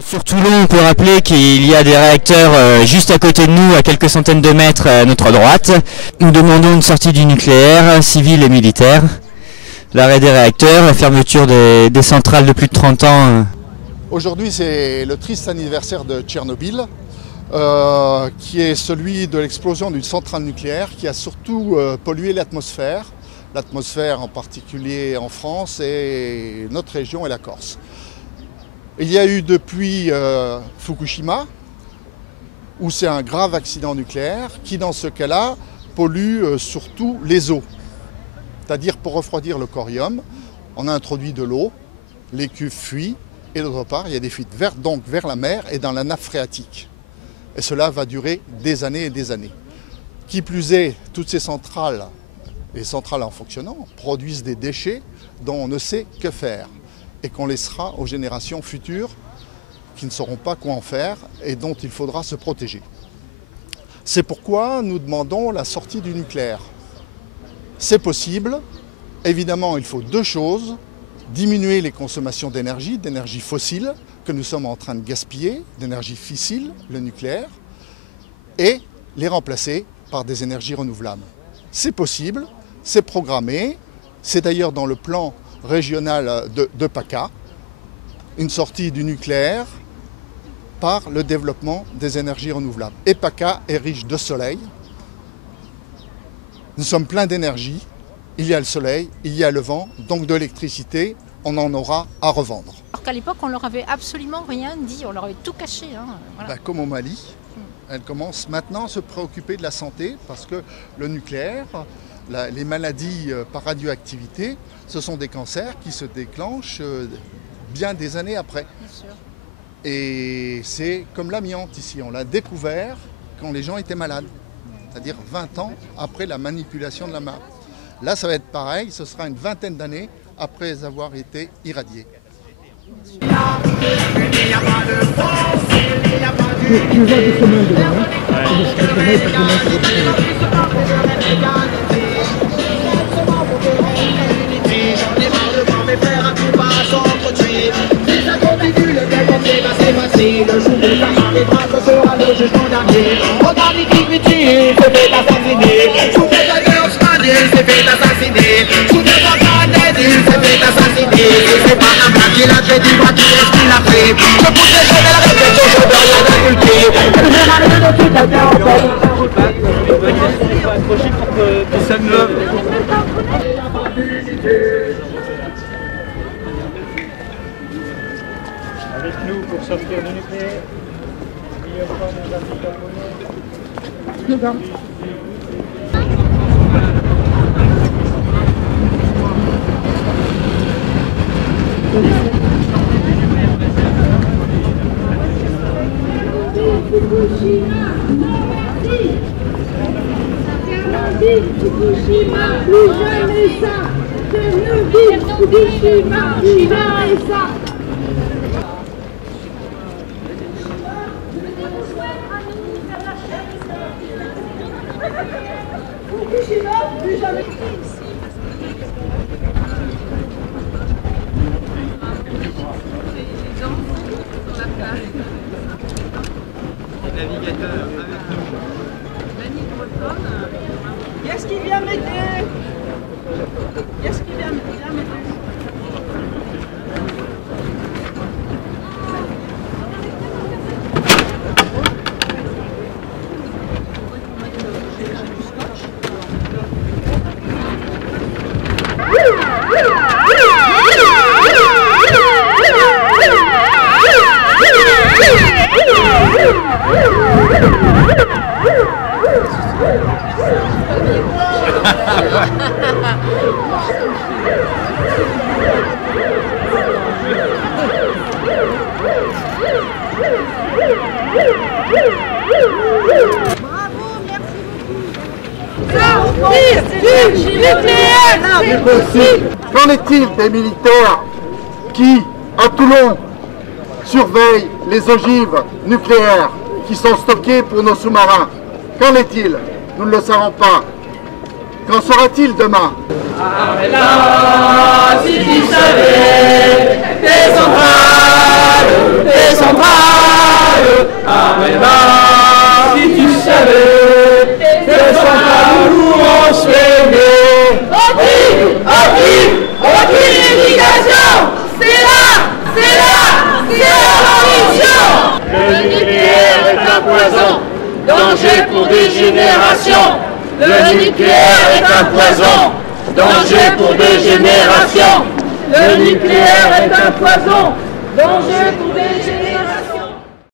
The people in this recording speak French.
Sur Toulon, on peut rappeler qu'il y a des réacteurs juste à côté de nous, à quelques centaines de mètres à notre droite. Nous demandons une sortie du nucléaire, civil et militaire, l'arrêt des réacteurs, la fermeture des centrales de plus de 30 ans. Aujourd'hui, c'est le triste anniversaire de Tchernobyl, qui est celui de l'explosion d'une centrale nucléaire qui a surtout pollué l'atmosphère en particulier en France et notre région et la Corse. Il y a eu depuis Fukushima, où c'est un grave accident nucléaire qui, dans ce cas-là, pollue surtout les eaux. C'est-à-dire, pour refroidir le corium, on a introduit de l'eau, les cuves fuient, et d'autre part, il y a des fuites vers la mer et dans la nappe phréatique. Et cela va durer des années et des années. Qui plus est, toutes ces centrales, les centrales en fonctionnant, produisent des déchets dont on ne sait que faire, et qu'on laissera aux générations futures qui ne sauront pas quoi en faire et dont il faudra se protéger. C'est pourquoi nous demandons la sortie du nucléaire. C'est possible. Évidemment, il faut deux choses. Diminuer les consommations d'énergie fossile que nous sommes en train de gaspiller, d'énergie fissile, le nucléaire, et les remplacer par des énergies renouvelables. C'est possible, c'est programmé, c'est d'ailleurs dans le plan régional de PACA, une sortie du nucléaire par le développement des énergies renouvelables. Et PACA est riche de soleil. Nous sommes pleins d'énergie. Il y a le soleil, il y a le vent, donc de l'électricité, on en aura à revendre. Alors qu'à l'époque, on leur avait absolument rien dit, on leur avait tout caché. Voilà. Comme au Mali, elle commence maintenant à se préoccuper de la santé parce que le nucléaire, les maladies par radioactivité, ce sont des cancers qui se déclenchent bien des années après. Bien sûr. Et c'est comme l'amiante ici, on l'a découvert quand les gens étaient malades, c'est-à-dire 20 ans après la manipulation de la main. Là, ça va être pareil, ce sera une vingtaine d'années après avoir été irradié. Le jour où ça arrivera, ce sera le jugement dernier. Regarde l'iniquité, c'est fait assassiner. Sous les ailleurs, c'est fait assassiner. Sous les ailleurs, c'est fait assassiner. C'est pas un blanc qui l'a fait, dis-moi qui est-ce qui l'a fait. Je pousse les de la réflexion, je veux rien inculquer. Je vais m'arrêter de suite, il faut accrocher pour que ça me lève. Avec nous pour sortir du nucléaire. Fukushima, plus jamais ça. Tchernobyl, Fukushima, plus jamais ça. Fukushima, plus jamais. Navigateur avec nous. Qu'est-ce qui vient m'aider? Qu'est-ce qui vient m'aider? Qu'en est-il des militaires qui, à Toulon, surveillent les ogives nucléaires qui sont stockées pour nos sous-marins? Qu'en est-il? Nous ne le savons pas. Qu'en sera-t-il demain? Là, si tu savais, des centrales poison. Danger pour des générations. Le nucléaire est un poison. Danger pour des générations. Le nucléaire est un poison. Danger pour des générations.